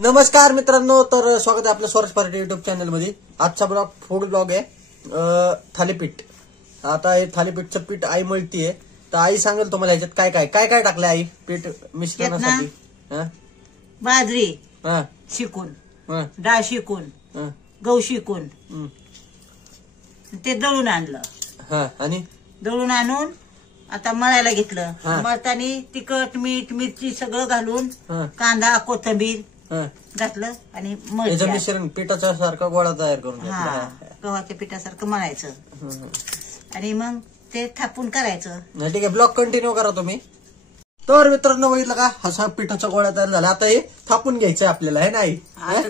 नमस्कार मित्रांनो, तर स्वागत आहे आपलं स्वराज पार्टी युट्यूब चॅनल मध्ये। आजचा ब्लॉग फूड ब्लॉग आहे थालीपीठ। आता हे थालीपीठचं पीठ आई मळतीये, तर आई सांगेल तुम्हाला ह्याच्यात काय काय काय काय टाकलं आई पीठ मिश्रणासाठी। बाजरी शिकून, डाळ शिकून, गहू शिकून ते दळून आणलं। आणि दळून आणून आता मळायला घेतलं। मळतानी तिखट मीठ मिरची सगळं घालून कांदा कोथिंबीर घातलं आणि याचं मिश्रण पिठाच्या सारखा गोळा तयार करून गव्हाच्या पिठासारखं मळायचं आणि मग ते थापून करायचं। ठीक आहे, ब्लॉग कंटिन्यू करा तुम्ही। तर मित्रांनो बघितलं का, असा पिठाचा गोळा तयार झाला। आता हे थापून घ्यायचंय आपल्याला, आहे नाही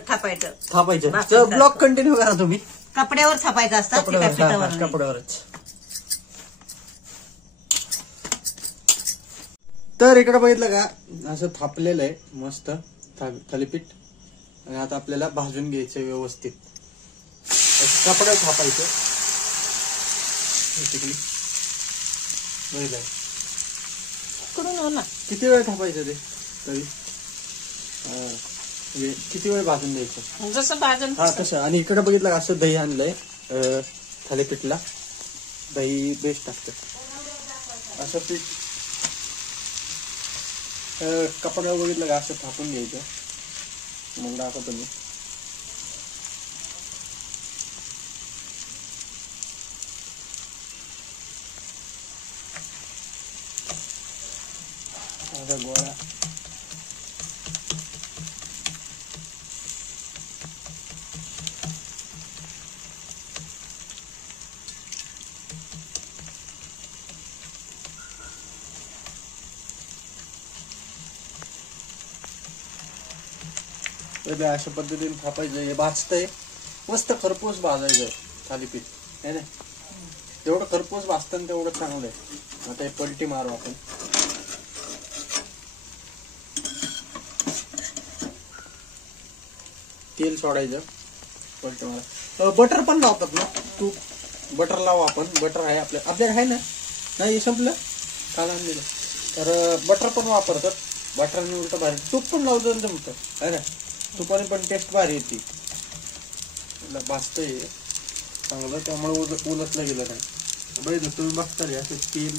थापायचं। ब्लॉग कंटिन्यू करा तुम्ही। कपड्यावर थापायचं असतं, कपड्यावरच। तर इकडे बघितलं का, असं थापलेलं आहे मस्त थालीपीठ। आणि आता आपल्याला भाजून घ्यायचं व्यवस्थित, कपड्यावर थापायचं। किती वेळ थापायचं ते तरी, किती वेळ भाजून द्यायचं जसं भाजून तसं। आणि इकडे बघितलं का, असं दही आणलंय थालीपीठला, दही बेस्ट असतं। असं पीठ कपड्यावर बघितलं का असं थापून घ्यायचं। मग दाखवतो मी। गोळा अशा पद्धतीने थापायचं। हे भाजतंय मस्त, खरपूस भाजायचं थालीपीठ, है ना। जेवढं खरपूस भाजतं तेवढं चांगलं आहे। आता हे पलटी मारू आपण। तेल सोडायचं, पलटी मारा। बटर पण लावतात ना, तूप बटर लावू आपण। बटर आहे आपल्याकडे आहे ना, नाही संपलं काल आणलेलं, तर बटर पण वापरतात। बटरने उलट भारी, तूप पण लावतं जमतं, है ना। तुपाने पण टेस्ट भारी येते। भाजतंय चांगलं, त्यामुळे उलटलं गेलं नाही। बघितलं तुम्ही, बघता रे असं तेल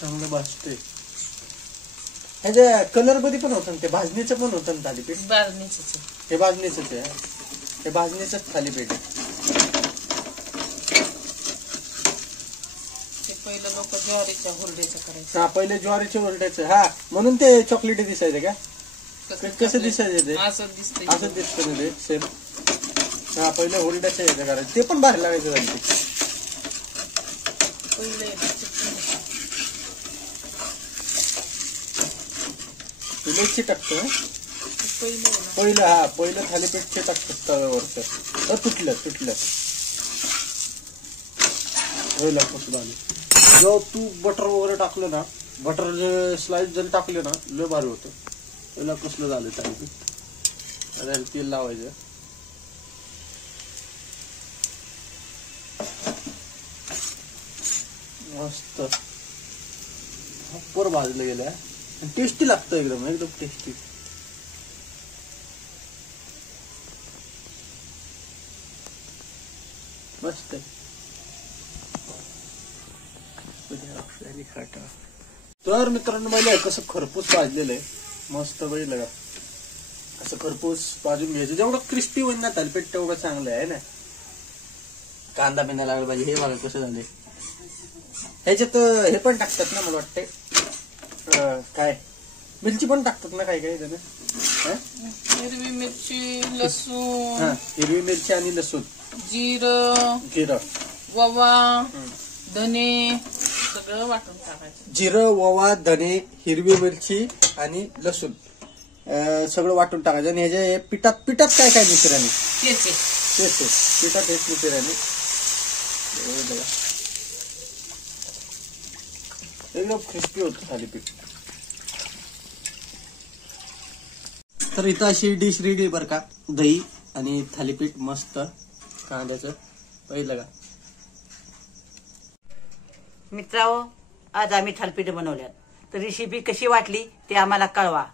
चांगलं भाजतंय। ह्याच्या कलर मध्ये पण होतं, ते भाजणीचं पण होतं ना थालीपीठ। हे भाजणीच आहे, हे भाजणीच थालीपीठ आहे। पहिलं लोक ज्वारीच्या हुरड्याचं करायचं। पहिले ज्वारीच्या हुरड्याचं, म्हणून ते चॉकलेटी दिसायचं का, कसं दिसायचं ते, असं दिसतं ना ते सेम। पहिले हुरड्याचं यायचं करायचं, ते पण भारी लागायचं झालं ते। लई चिटकतो पहिलं थालीपीठ चिटकतं तव्यावरचं, तुटलं होईल कसं झालं। जेव्हा तू बटर वगैरे टाकलं ना, बटर स्लाइस जरी टाकले ना, लय भारी होतं। त्याला कसलं झालं थालीपीठ। आता तेल लावायचं, मस्त प्रॉपर भाजलं गेलं। टेस्टी लागतं, एकदम टेस्टी। मस्त तर मित्रांनो, मला कसं खरपूस भाजलेलं आहे मस्त, बघितलं का, असं खरपूस भाजून घ्यायचं। जेवढं क्रिस्पी होईल ना थालीपीठ तेवढं चांगलं आहे ना। कांदा बिंदा लागला पाहिजे। हे बघा कसं झालंय। ह्याच्यात हे पण टाकतात ना, मला वाटतंय काय मिरची पण टाकतात ना, काय काय त्यानं, हिरवी मिरची, लसूण, हिरवी मिरची आणि लसूण, जिरं, ओवा, धने सगळं वाटून टाकायचं। जिरं, ओवा, धने, हिरवी मिरची आणि लसूण सगळं वाटून टाकायचं। आणि ह्याच्या पिठात काय काय मिश्रण आहे, पिठात हेच मिश्रण आहे। एकदम क्रिस्पी होतं थालीपीठ। तर इथं अशी डिश रेडी बरं का, दही आणि थालीपीठ मस्त कांद्याचं, पहिलं का। मित्रांनो, आज आम्ही थालीपीठ बनवल्यात। तर रेसिपी कशी वाटली ते आम्हाला कळवा.